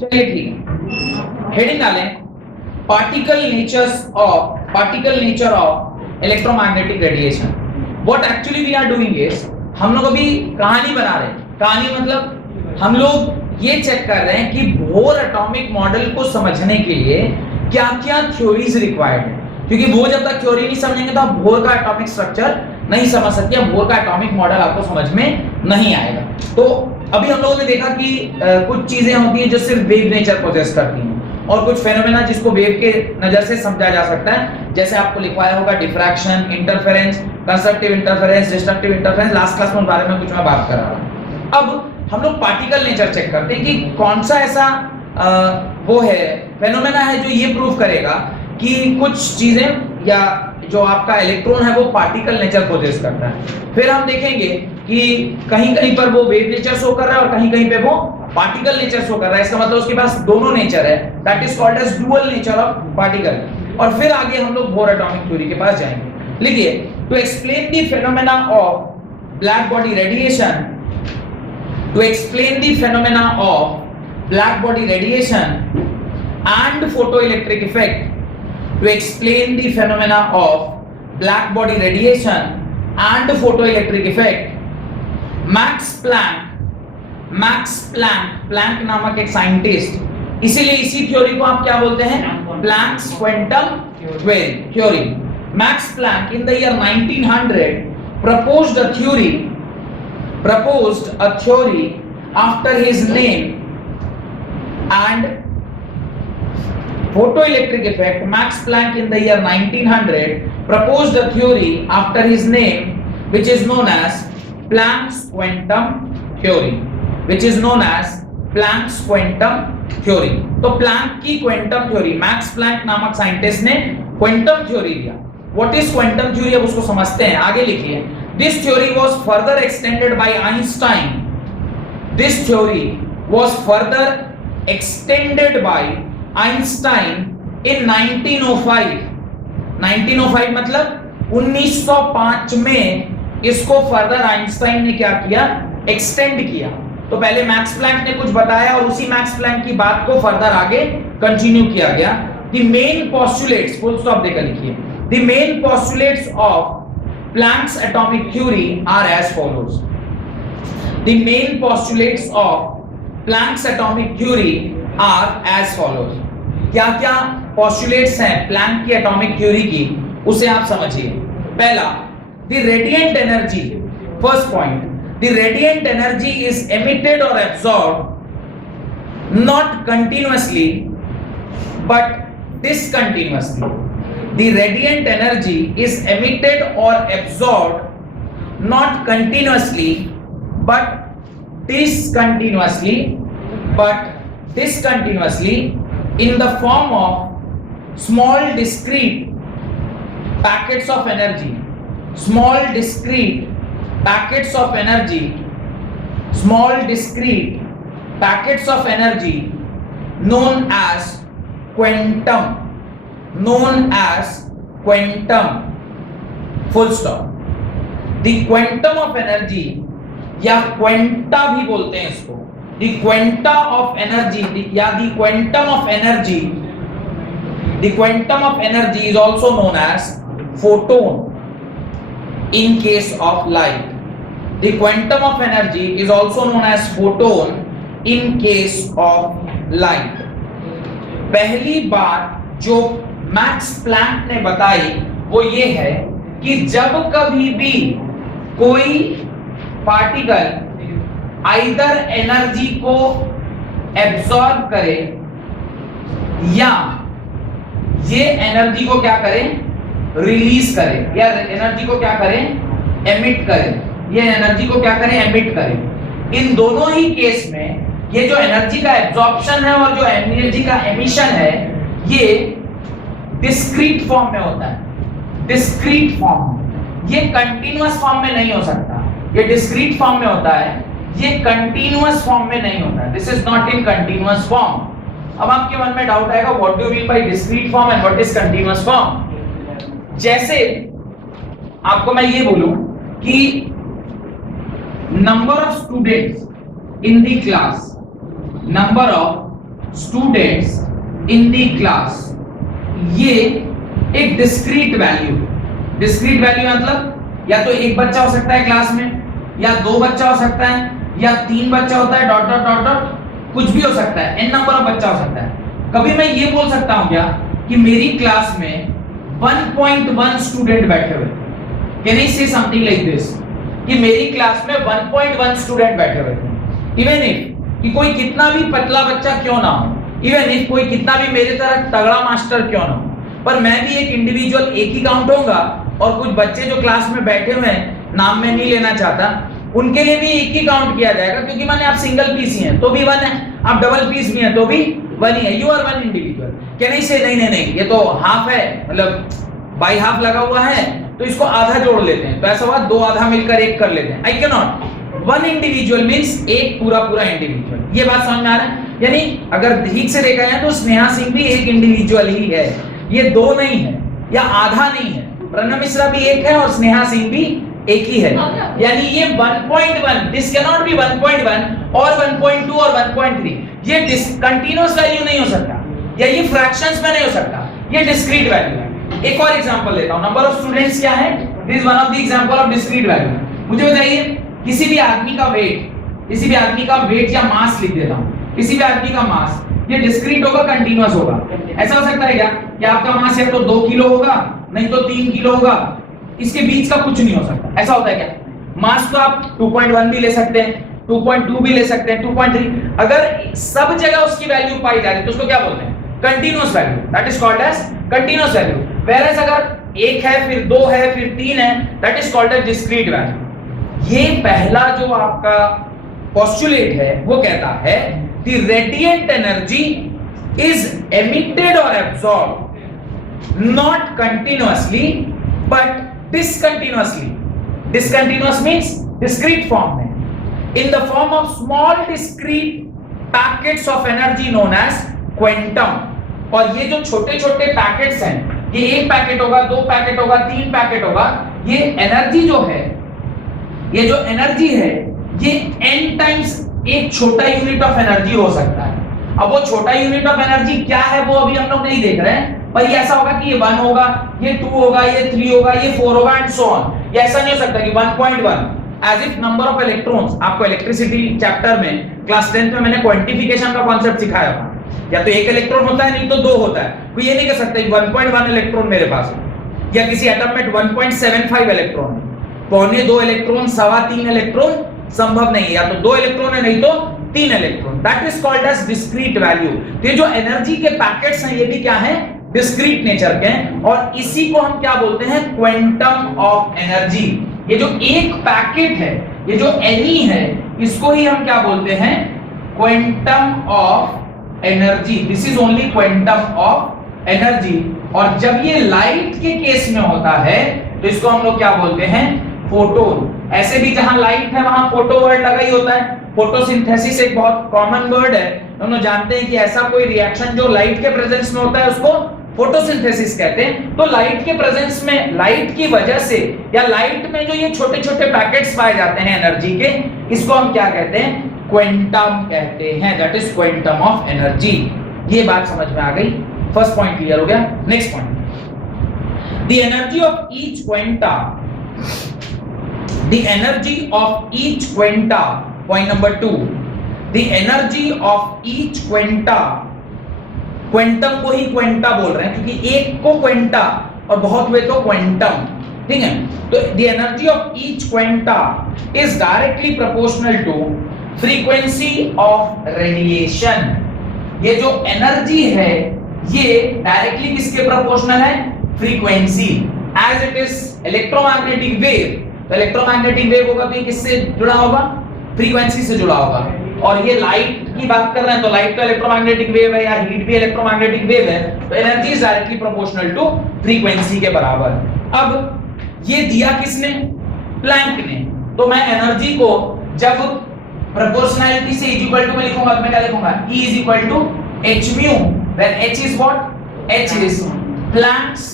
चलिए ठीक है, हेडिंग डालें particle nature of electromagnetic radiation. What actually we are doing is, हम लोग अभी कहानी बना रहे हैं। कहानी मतलब हम लोग ये चेक कर रहे हैं कि बोर एटॉमिक मॉडल को समझने के लिए क्या क्या थ्योरीज रिक्वायर्ड है, क्योंकि वो जब तक थ्योरी नहीं समझेंगे तो आप बोर का एटॉमिक स्ट्रक्चर नहीं समझ सकते, बोर का एटॉमिक मॉडल आपको समझ में नहीं आएगा। तो अभी हम लोगों ने देखा कि कुछ चीजें होती हैं जो सिर्फ वेव नेचर पोजेस करती हैं, और कुछ फेनोमेना जिसको वेव के नजर से समझा जा सकता है, जैसे आपको लिखवाया होगा diffraction, interference, constructive interference, destructive interference. Last class में उस बारे में कुछ मैं बात कर रहा हूं। अब हम लोग पार्टिकल नेचर चेक करते हैं कि कौन सा ऐसा वो है, फेनोमेना है जो ये प्रूव करेगा कि कुछ चीजें या जो आपका इलेक्ट्रॉन है वो पार्टिकल नेचर पोजेस करता है। फिर हम देखेंगे कि कहीं कहीं पर वो वेव नेचर शो कर रहा है और कहीं कहीं पे वो पार्टिकल नेचर शो कर रहा है। इसका मतलब उसके पास दोनों नेचर है, that is called as dual nature of particle. और फिर आगे हम लोग बोर एटॉमिक थ्योरी के पास जाएंगे। लिखिए, to explain the phenomena of black body radiation, to explain the phenomena of black body radiation and photoelectric effect, to explain the phenomena of black body radiation and photoelectric effect, Planck नामक एक scientist, इसीलिए इसी theory को आप क्या बोलते हैं, Planck's quantum theory. Max Planck in the year 1900 proposed a theory after his name and photoelectric effect. Max Planck in the year 1900 proposed a theory after his name which is known as Planck's quantum theory, which is known as Planck's quantum theory. तो Planck की quantum theory, Max Planck नामक scientist ने quantum theory दिया। What is quantum theory, अब उसको समझते हैं। आगे लिखिए, this theory was further extended by Einstein, this theory was further extended by Einstein in 1905। 1905 मतलब 1905 में इसको फर्दर आइंस्टाइन ने क्या किया, एक्सटेंड किया। तो पहले मैक्स प्लैंक ने कुछ बताया और उसी मैक्स प्लैंक की बात को फर्दर आगे कंटिन्यू किया गया। The main postulates, full stop देकर लिखिए, the main postulates of Planck's atomic theory are as follows. The main postulates of Planck's atomic theory are as follows. क्या क्या पोस्टुलेट्स हैं प्लैंक की एटॉमिक थ्योरी की, उसे आप समझिए। पहला, the radiant energy, first point, the radiant energy is emitted और absorbed not continuously but discontinuously. The radiant energy is emitted और absorbed not continuously but discontinuously in the form of small discrete packets of energy, small discrete packets of energy, small discrete packets of energy known as quantum, full stop। the quantum of energy या quanta भी बोलते हैं इसको, the quanta of energy या the quantum of energy, the quantum of energy is also known as photon in case of light, the quantum of energy is also known as photon in case of light। पहली बात जो max Planck ने बताई वो ये है कि जब कभी भी कोई पार्टिकल आइदर एनर्जी को एब्सॉर्ब करे या ये एनर्जी को क्या करे, रिलीज करे, या एनर्जी को क्या करे, एमिट करे, ये एनर्जी को क्या करे, एमिट करे। इन दोनों ही केस में ये जो एनर्जी का एब्सॉर्प्शन है और जो एनर्जी का एमिशन है ये डिस्क्रीट फॉर्म में होता है, डिस्क्रीट फॉर्म। ये कंटीन्यूअस फॉर्म में नहीं हो सकता, ये डिस्क्रीट फॉर्म में होता है, ये कंटीन्यूअस फॉर्म में नहीं होता है। This is not in continuous form. अब आपके मन में डाउट आएगा, what do you mean by discrete form and what is continuous form. जैसे आपको मैं ये बोलूं कि number of students in the class, number of students in the class, ये एक डिस्क्रीट वैल्यू। डिस्क्रीट वैल्यू मतलब या तो एक बच्चा हो सकता है क्लास में, या दो बच्चा हो सकता है, या तीन बच्चा होता है, डॉट डॉट डॉट डॉट, कुछ भी हो सकता है, एन नंबर ऑफ बच्चा हो सकता है। कभी मैं ये बोल सकता हूं क्या कि मेरी क्लास में 1.1 स्टूडेंट बैठे हुए, कैन आई से समथिंग लाइक दिस कि मेरी क्लास में 1.1 स्टूडेंट बैठे हुए थे। इवन इफ कि कोई कितना भी पतला बच्चा क्यों ना हो, इवन इफ कोई कितना भी मेरे तरह तगड़ा मास्टर क्यों ना हो, पर मैं भी एक इंडिविजुअल, एक ही काउंट होगा। और कुछ बच्चे जो क्लास में बैठे हुए हैं, नाम में नहीं लेना चाहता, उनके लिए भी एक ही काउंट किया जाएगा, क्योंकि माने आप सिंगल पीस ही हैं तो भी वन है, आप डबल पीस भी हैं तो भी वन ही है। You are one individual. क्या नहीं से नहीं, ये तो हाफ है, मतलब बाई हाफ लगा हुआ है, तो इसको आधा जोड़ लेते हैं, तो ऐसा हुआ दो आधा मिलकर एक कर लेते हैं। I can not, one individual means एक पूरा इंडिविजुअल। ये बात समझ में आ रहा है? यानी अगर ठीक से देखा जाए तो स्नेहा सिंह भी एक इंडिविजुअल ही है, ये दो नहीं है या आधा नहीं है। प्रणव मिश्रा भी एक है और स्नेहा सिंह भी एक ही है। यानी ये 1.1, दिस कैन नॉट बी 1.1 और 1.2 और 1.3। ये कंटीन्यूअस वैल्यू नहीं हो सकता, या ये फ्रैक्शंस में नहीं हो सकता, ये डिस्क्रीट वैल्यू है। एक और एग्जांपल लेता हूं, नंबर ऑफ स्टूडेंट्स क्या है, this is one of the example of discrete value. मुझे बताइए किसी भी आदमी का वेट या मास लिख देता हूं, किसी भी आदमी का मास, ये डिस्क्रीट होगा, कंटीन्यूअस होगा। ऐसा हो सकता है क्या कि आपका मास या तो 2 किलो होगा, नहीं तो 3 किलो होगा, इसके बीच का कुछ नहीं हो सकता। ऐसा होता है क्या? मास तो आप 2.1 भी ले सकते हैं, 2.2 भी ले सकते हैं, 2.3, अगर सब जगह उसकी वैल्यू पाई जा रही है तो उसको क्या बोलते हैं? Continuous value, that is called as continuous value. Whereas अगर 1 है, फिर 2 है, फिर 3 है, that is called as discrete value. ये पहला जो आपका पोस्टुलेट है वो कहता है the radiant energy is emitted और absorbed not continuously but discontinuously. Discontinuous means discrete form में, in the form of small discrete packets of energy known as quantum। और ये जो छोटे छोटे पैकेट्स हैं, ये एक पैकेट होगा, दो पैकेट होगा, तीन पैकेट होगा, ये एनर्जी जो है, ये जो एनर्जी है, ये n टाइम्स एक छोटा यूनिट ऑफ एनर्जी हो सकता है। अब वो छोटा यूनिट ऑफ एनर्जी क्या है वो अभी हम लोग नहीं देख रहे हैं, पर ये ऐसा होगा कि ये 1 होगा, ये 2 होगा, ये 3 होगा, ये 4 होगा एंड सो ऑन। ये ऐसा नहीं हो सकता कि 1.1 as if number of electrons. आपको इलेक्ट्रिसिटी चैप्टर में क्लास 10th में मैंने क्वांटिफिकेशन का कांसेप्ट सिखाया था, या तो एक इलेक्ट्रॉन होता है, नहीं तो दो होता है। कोई ये नहीं कह सकता कि 1.1 इलेक्ट्रॉन मेरे पास है, या किसी एटम में 1.75 इलेक्ट्रॉन है, पौने 2 इलेक्ट्रॉन, सवा 3 इलेक्ट्रॉन संभव नहीं है, या तो 2 इलेक्ट्रॉन है, नहीं तो 3 electron. That is called as discrete value. ये जो एनर्जी के पैकेट्स हैं, ये भी क्या है? डिस्क्रीट नेचर के हैं, और इसी को हम क्या बोलते हैं? Quantum of energy. ये जो एक पैकेट है, ये जो Ni है, इसको ही हम क्या बोलते हैं? Quantum of energy. This is only quantum of energy. और जब ये लाइट के केस में होता है तो इसको हम लोग क्या बोलते हैं? फोटोन। ऐसे भी जहां लाइट है वहां फोटो वर्ड लगा ही होता है। फोटोसिंथेसिस एक बहुत कॉमन वर्ड है, हम लोग जानते हैं कि ऐसा कोई रिएक्शन जो लाइट के प्रेजेंस में होता है उसको फोटोसिंथेसिस कहते हैं। तो लाइट के प्रेजेंस में, लाइट की वजह से, या लाइट में जो ये छोटे छोटे पैकेट्स पाए जाते हैं एनर्जी के, इसको हम क्या कहते हैं? क्वांटम कहते हैं। That is quantum of energy. ये बात समझ में आ गई? फर्स्ट पॉइंट क्लियर हो गया। Next point, the energy of each quanta, the energy of each quanta, point number 2, the energy of each quanta. Quantum को ही क्वांटा बोल रहे हैं क्योंकि एक को क्वांटा और बहुत हुए तो क्वांटम, ठीक है? तो the energy of each quanta is directly proportional to frequency of radiation. ये जो एनर्जी है ये डायरेक्टली किसके प्रोपोर्शनल है? Frequency. As it is electromagnetic wave, तो इलेक्ट्रोमैग्नेटिक वेव होगा तो ये किससे जुड़ा होगा? फ्रीक्वेंसी से जुड़ा होगा। और ये लाइट की बात कर रहे हैं तो लाइट तो इलेक्ट्रोमैग्नेटिक वेव है, या हीट भी इलेक्ट्रोमैग्नेटिक वेव है, तो energy is directly proportional to frequency के बराबर। अब ये दिया किसने? प्लैंक ने। तो मैं एनर्जी को जब प्रोपोर्शनैलिटी से इज इक्वल टू में लिखूंगा तो मैं क्या लिखूंगा? E is equal to h mu, when h is what? h is Planck's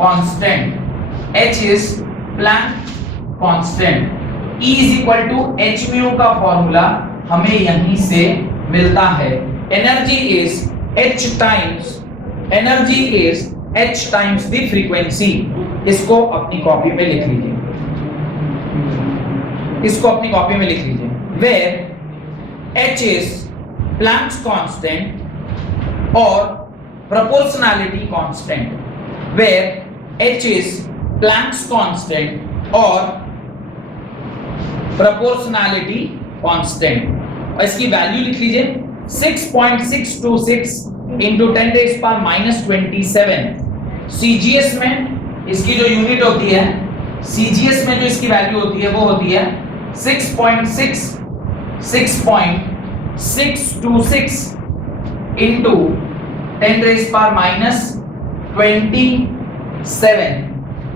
constant. h is Planck constant. E is equal to h mu का फॉर्मूला हमें यहीं से मिलता है। Energy is h times the frequency. इसको अपनी copy में लिख लीजिए, where h is Planck's constant or proportionality constant, where h is Planck's constant or proportionality constant. और इसकी वैल्यू लिख लीजिए 6.626 into 10 raised power minus 27. CGS में इसकी जो यूनिट होती है, CGS में जो इसकी वैल्यू होती है वो होती है 6.626 into 10 raised power minus 27.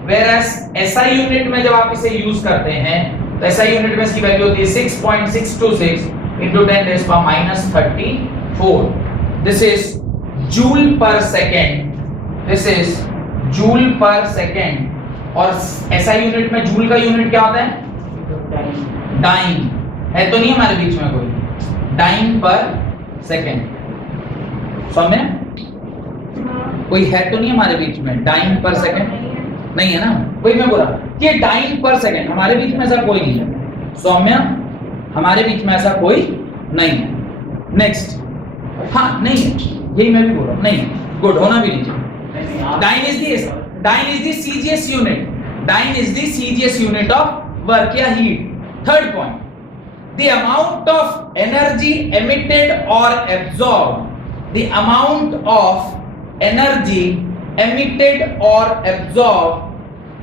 Whereas SI unit में जब आप इसे यूज करते हैं तो SI यूनिट में इसकी वैल्यू होती है 6.626 into 10 raised power minus 34. This is joule per second. और SI यूनिट में जूल का यूनिट क्या होता है? डाइन। है तो नहीं हमारे बीच में कोई? डाइन पर सेकेंड। समझे? कोई है तो नहीं हमारे बीच में? डाइन पर सेकेंड नहीं है ना? कोई मैं बोला कि डाइन पर सेकेंड, हमारे बीच में ऐसा कोई नहीं है। सौम्य, हमारे बीच में ऐसा कोई नहीं है। नेक्स्ट, हाँ नहीं है, यही मैं भी बोल रहा हूँ, नहीं है, गुड, होना भी नहीं चाहिए। Dyne is the CGS unit, dyne is the CGS unit of work या heat. Third point, the amount of energy emitted or absorbed, the amount of energy emitted or absorbed,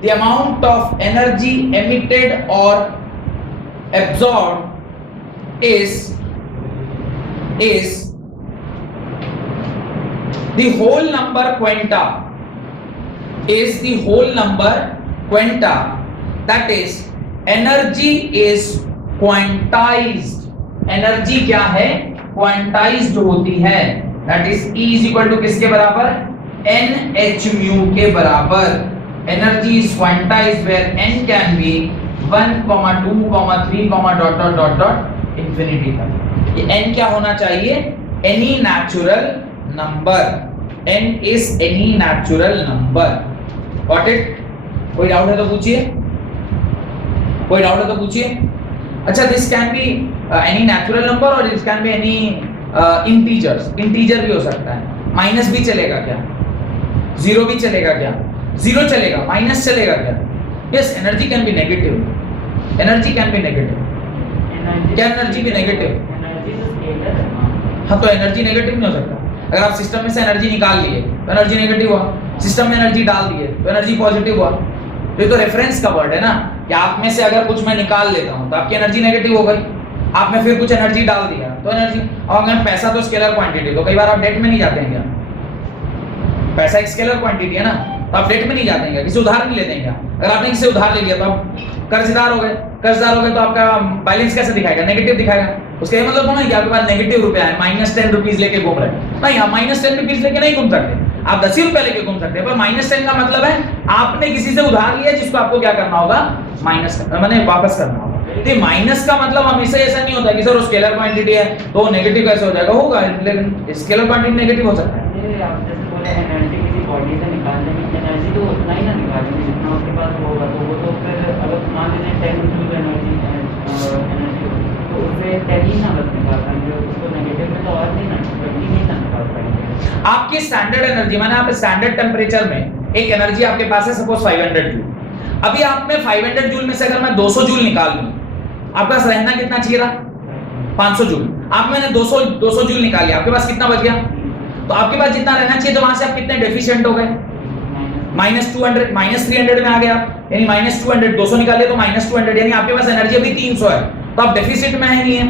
the amount of energy emitted or absorbed is the whole number quanta, that is energy is quantized. Energy क्या है? Quantized होती है। That is E is equal to किसके बराबर? NH mu के बराबर। Energy is quantized where n can be 1, 2, 3 ... infinity तक। ये n क्या होना चाहिए? Any natural number. n is any natural number. Got it? कोई डाउट है तो पूछिए। अच्छा, this can be any natural number और this can be any integer भी हो सकता है। माइनस भी चलेगा क्या? जीरो भी चलेगा क्या? जीरो चलेगा, माइनस चलेगा क्या? Yes, energy can be negative. क्या एनर्जी भी नेगेटिव? हाँ, तो एनर्जी नेगेटिव नहीं हो सकता। अगर आप सिस्टम में से एनर्जी निकाल लिए तो एनर्जी नेगेटिव हुआ, सिस्टम में एनर्जी डाल दिए तो एनर्जी पॉजिटिव हुआ। तो ये तो रेफरेंस का वर्ड है ना, कि आप में से अगर कुछ मैं निकाल लेता हूं तो आपकी एनर्जी नेगेटिव हो गई। आप में फिर कुछ एनर्जी डाल दिया तो एनर्जी। और अगर पैसा तो स्केलर क्वांटिटी, तो कई बार आप डेट में नहीं जाते हैं क्या? पैसा एक स्केलर क्वांटिटी है ना, तो आप डेट में नहीं जाते हैं क्या? किसी उधार नहीं लेते हैं क्या? अगर आपने किसी उधार ले लिया तो आप कर्जदार हो गए तो आपका बैलेंस कैसे दिखाएगा? नेगेटिव दिखाएगा। उसका ये मतलब थोड़ा कि आपके पास नेगेटिव रुपया है, -10 रुपीज लेके घूम रहे हैं। नहीं, आप -10 रुपीज लेके नहीं घूम सकते, आप 10 ही रुपए लेके घूम सकते हैं। पर -10 का मतलब है आपने किसी से उधार लिया जिसको आपको क्या करना होगा? माने वापस करना होगा। तो माइनस का मतलब हमेशा ऐसा नहीं होता कि सर वो स्केलर क्वांटिटी है तो नेगेटिव कैसे हो जाएगा? होगा, लेकिन स्केलर क्वांटिटी नेगेटिव हो सकता है। आप जैसे बोले एनर्जी किसी बॉडी से निकालने की, एनर्जी तो उतना ही ना निकालेंगे जितना उसके पास होगा। तो वो तो फिर अगर मान लीजिए 10 जूल एनर्जी तो उससे 10 ही ना बस निकाल पाएंगे, उसको नेगेटिव में तो और नहीं ना 20 नहीं ना निकाल पाएंगे। आपकी स्टैंडर्ड एनर्जी, माने आप स्टैंडर्ड टेम्परेचर में एक एनर्जी आपके पास है सपोज 500 जूल। अभी आप में 500 जूल में से अगर मैं 200 जूल निकाल लूं, आपके पास रहना कितना चाहिए था? 500 जूल। आप मैंने 200 जूल निकाल लिया, आपके पास कितना बच गया? तो आपके पास जितना रहना चाहिए, तो वहां से आप कितने डेफिशिएंट हो गए? -200, -300 में आ गया, यानी -200, 200 निकाले तो -200, यानी आपके पास एनर्जी अभी 300 है, तो आप डेफिसिट में है नहीं है।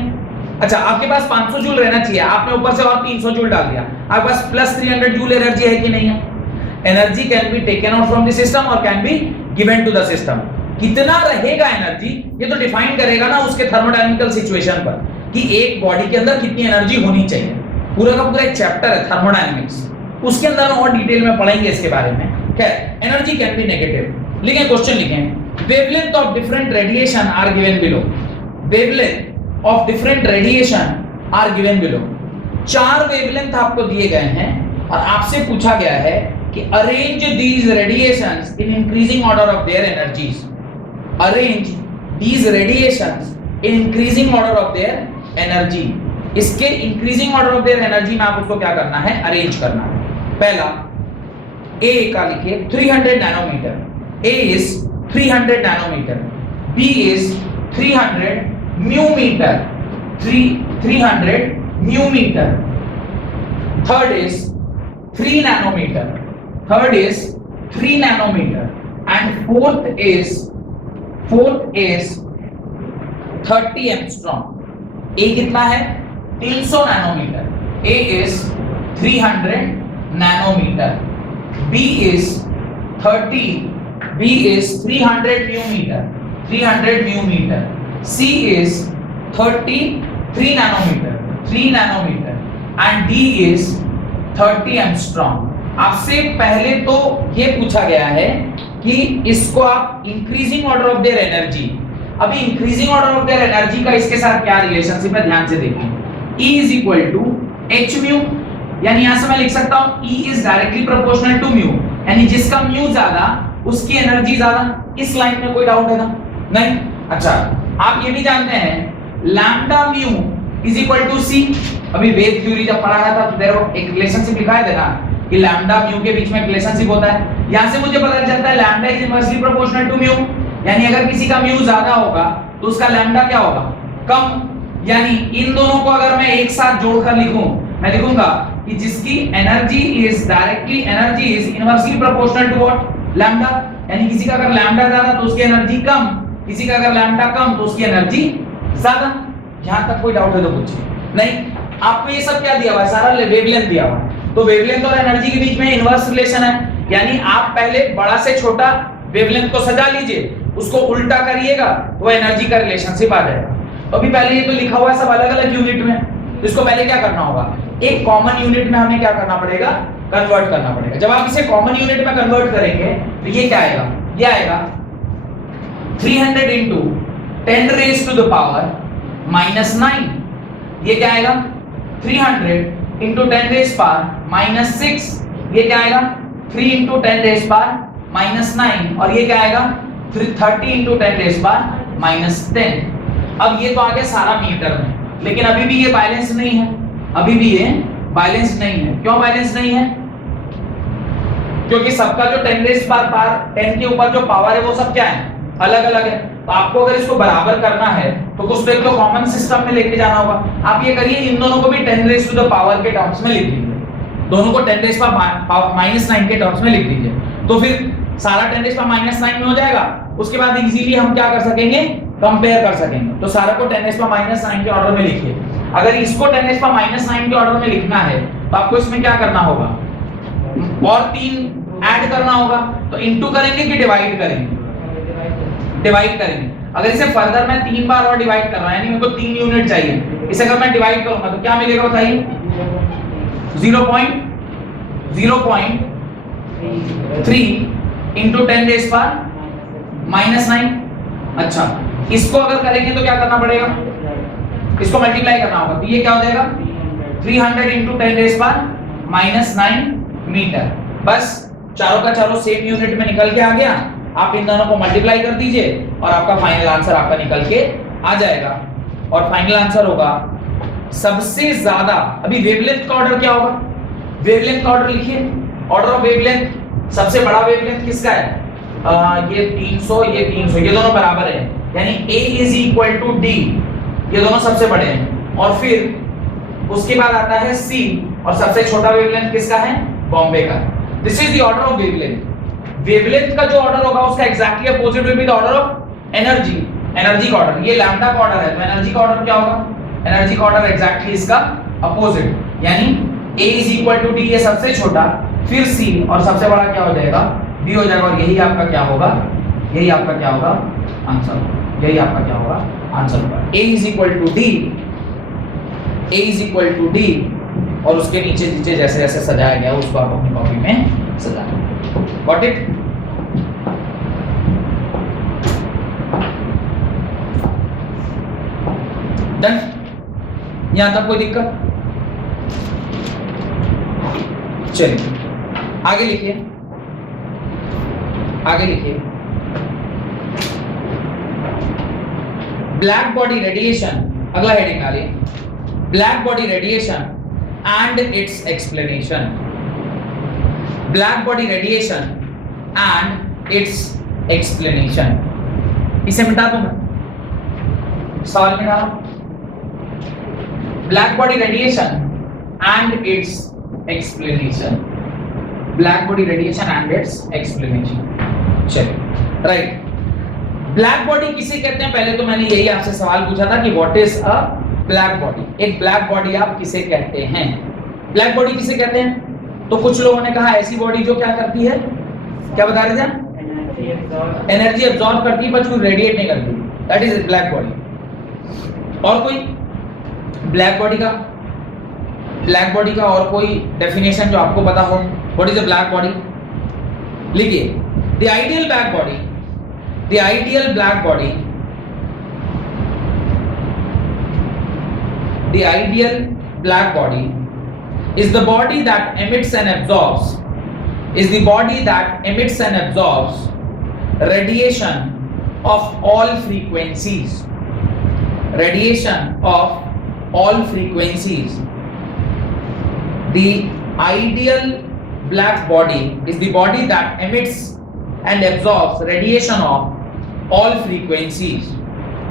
अच्छा, आपके पास 500 जूल रहना चाहिए, आपने ऊपर से और 300 जूल डाल दिया, आपके पास +300 जूल एनर्जी है कि नहीं है? Energy can be taken out from the system और can be given to the system. कितना रहेगा एनर्जी, ये तो डिफाइन करेगा ना उसके थर्मोडायनामिकल सिचुएशन पर, कि एक बॉडी के अंदर कितनी एनर्जी होनी चाहिए। पूरा का पूरा एक चैप्टर है थर्मोडायनामिक्स, उसके अंदर हम और डिटेल में पढ़ेंगे इसके बारे में। खैर, एनर्जी कैन बी नेगेटिव। लिखें, क्वेश्चन लिखें, wavelength of different radiation are given below. Wavelength of different radiation are given below. 4 wavelength आपको दिए गए हैं और आपसे पूछा गया है कि arrange these radiations in increasing order of their energies, arrange these radiations in increasing order of their energy. इसके increasing order of their energy में आप उसको क्या करना है, अरेंज करना है। पहला A का लिखिए 300 nanometer, A is 300 nanometer, B is 300 mu meter, 300 mu meter. Third is 3 nanometer, third is 3 nanometer and fourth is 30 angstrom। A कितना है, 300 nanometer, A is 300 nanometer, B is 300 mu meter, 300 mu meter, C is 3 nanometer, 3 nanometer and D is 30 angstrom. आपसे पहले तो ये पूछा गया है कि इसको आप increasing order of their energy, अभी increasing order of their energy का इसके साथ क्या रिलेशनशिप है, ध्यान से देखिए। E is equal to h mu, यानी यहां से मैं लिख सकता हूं E is directly proportional to mu, यानी जिसका म्यू ज्यादा उसकी एनर्जी ज्यादा। इस लाइन में कोई डाउट है ना? नहीं। अच्छा, आप ये भी जानते हैं lambda mu is equal to c. अभी वेव थ्योरी जब पढ़ाया था तो देयर एक रिलेशनशिप लिखाया था ना कि लैम्डा म्यू के बीच में रिलेशनशिप होता है। यहां से मुझे पता चलता है lambda is inversely proportional to mu, यानी अगर किसी का म्यू ज्यादा होगा तो उसका लैम्डा क्या होगा, कम। यानी इन दोनों को अगर मैं एक साथ जोड़कर लिखूं, मैं लिखूंगा कि जिसकी energy is directly energy is inversely proportional to what, lambda. यानी किसी का अगर लैम्डा ज्यादा तो उसकी एनर्जी कम, किसी का अगर लैम्डा कम तो उसकी एनर्जी ज्यादा। यहां तक कोई डाउट है तो पूछिए। नहीं, आपको ये सब क्या दिया हुआ है, सारा वेवलेंथ दिया हुआ है। तो वेवलेंथ और एनर्जी के बीच में इनवर्स रिलेशन है, यानी आप पहले बड़ा से छोटा वेवलेंथ को सजा लीजिए, उसको उल्टा करिएगा तो एनर्जी का रिलेशनशिप आ जाएगा। तो अभी पहले ये तो लिखा हुआ है सब अलग अलग यूनिट में, तो इसको पहले क्या करना होगा, एक कॉमन यूनिट में हमें क्या करना पड़ेगा, कन्वर्ट करना पड़ेगा। जब आप इसे कॉमन यूनिट में कन्वर्ट करेंगे तो ये क्या आएगा, ये आएगा 300 into 10 raised to the power -9। ये क्या आएगा 300 into 10 raised power -6। ये क्या आएगा 3 into 10 raised power -9 और ये क्या आएगा 30 into 10 raised power -10। अब ये तो आ गया सारा मीटर में, लेकिन अभी भी ये बैलेंस नहीं है, अभी भी ये बैलेंस नहीं है। क्यों बैलेंस नहीं है, क्योंकि सबका जो 10 रेज़ पावर 10 के ऊपर जो पावर है वो सब क्या है, अलग अलग है। तो आपको अगर इसको बराबर करना है तो कुछ तो एक तो कॉमन सिस्टम में लेके जाना होगा। आप ये करिए, इन दोनों को भी 10 रेज़ टू द पावर के टर्म्स में लिख लीजिए, दोनों को 10 रेज़ पावर -9 के टर्म्स में लिख लीजिए, तो फिर सारा 10 रेज़ पावर -9 में हो जाएगा। उसके बाद इजीली हम क्या कर सकेंगे, कंपेयर कर सकेंगे। तो सारा को 10 रेज़ पावर -9 के ऑर्डर में लिखिए। अगर इसको 10 रेज़ पावर -9 के ऑर्डर में लिखना है तो आपको इसमें क्या करना होगा, और 3 ऐड करना होगा। तो इनटू करेंगे कि डिवाइड करेंगे, डिवाइड करेंगे। अगर इसे फर्दर मैं 3 बार और डिवाइड कर रहा हूं, यानी मेरे को 3 यूनिट चाहिए, इसे अगर मैं डिवाइड करूंगा तो क्या मिलेगा बताइए, 0.3 into 10 रेज़ पावर -9। अच्छा, इसको अगर करेंगे तो क्या करना पड़ेगा, इसको मल्टीप्लाई करना होगा। तो ये क्या हो जाएगा 300 into 10 रेज़ पावर -9 मीटर। बस चारों का चारों सेम यूनिट में निकल के आ गया। आप इन दोनों को मल्टीप्लाई कर दीजिए और आपका फाइनल आंसर आपका निकल के आ जाएगा। और फाइनल आंसर होगा सबसे ज्यादा। अभी वेवलेंथ का ऑर्डर क्या होगा, वेवलेंथ का ऑर्डर लिखिए, ऑर्डर ऑफ वेवलेंथ। सबसे बड़ा वेवलेंथ किसका है, ये 300, ये 300, ये दोनों बराबर है, यानी A is equal to D, ये दोनों सबसे बड़े हैं। और फिर उसके बाद आता है C, और सबसे छोटा वेवलेंथ किसका है, बॉम्बे का। This is the order of wavelength. Wavelength का जो ऑर्डर होगा उसका exactly opposite will be the order of energy. Energy का ऑर्डर, ये लैम्डा का ऑर्डर है, तो एनर्जी का ऑर्डर क्या होगा, एनर्जी का ऑर्डर एग्जैक्टली इसका अपोजिट, यानी A is equal to D, ये सबसे छोटा, फिर C, और सबसे बड़ा क्या हो जाएगा, B हो जाएगा। और यही आपका क्या होगा, यही आपका क्या होगा आंसर, यही आपका क्या होगा आंसर होगा। A is equal to D, A is equal to D, और उसके नीचे नीचे जैसे जैसे सजाया गया उसको आप अपनी कॉपी में सजाएं। Got it? Done? यहाँ तक कोई दिक्कत? चलिए आगे लिखिए, आगे लिखिए। ब्लैक बॉडी रेडिएशन, अगला हेडिंग डालिए, black body radiation and its explanation. Black body radiation and its explanation, इसे मिटा दूंगा, सवाल में डालो, black body radiation and its explanation, black body radiation and its explanation. चलिए राइट, ब्लैक बॉडी किसे कहते हैं? पहले तो मैंने यही आपसे सवाल पूछा था कि what is a black body, एक ब्लैक बॉडी आप किसे कहते हैं? ब्लैक बॉडी किसे कहते हैं? तो कुछ लोगों ने कहा ऐसी बॉडी जो क्या करती है, क्या बता रहे थे? एनर्जी एब्जॉर्ब करती है पर रेडिएट नहीं करती, दैट इज ब्लैक बॉडी। और कोई ब्लैक बॉडी का, ब्लैक बॉडी का और कोई डेफिनेशन जो आपको पता हो? What is a black body? लिखिए, the ideal black body, the ideal black body, the ideal black body is the body that emits and absorbs, is the body that emits and absorbs radiation of all frequencies, radiation of all frequencies. The ideal black body is the body that emits and absorbs radiation of all frequencies,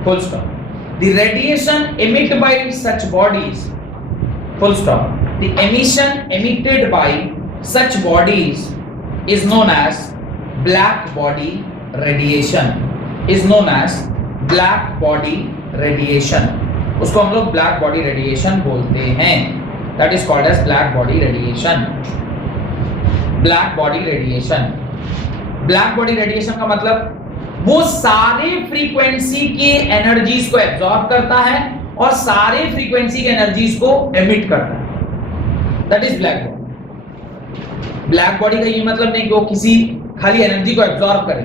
full stop. The radiation emitted by such bodies, full stop, the emission emitted by such bodies is known as black body radiation, is known as black body radiation. उसको हम लोग black body radiation बोलते हैं, that is called as black body radiation. black body radiation, black body radiation का मतलब वो सारे frequency की एनर्जीज को एब्जॉर्ब करता है और सारे फ्रीक्वेंसी की एनर्जीज को एमिट करता है, that is black body. Black body का ये मतलब नहीं कि वो किसी खाली एनर्जी को एब्जॉर्ब करे,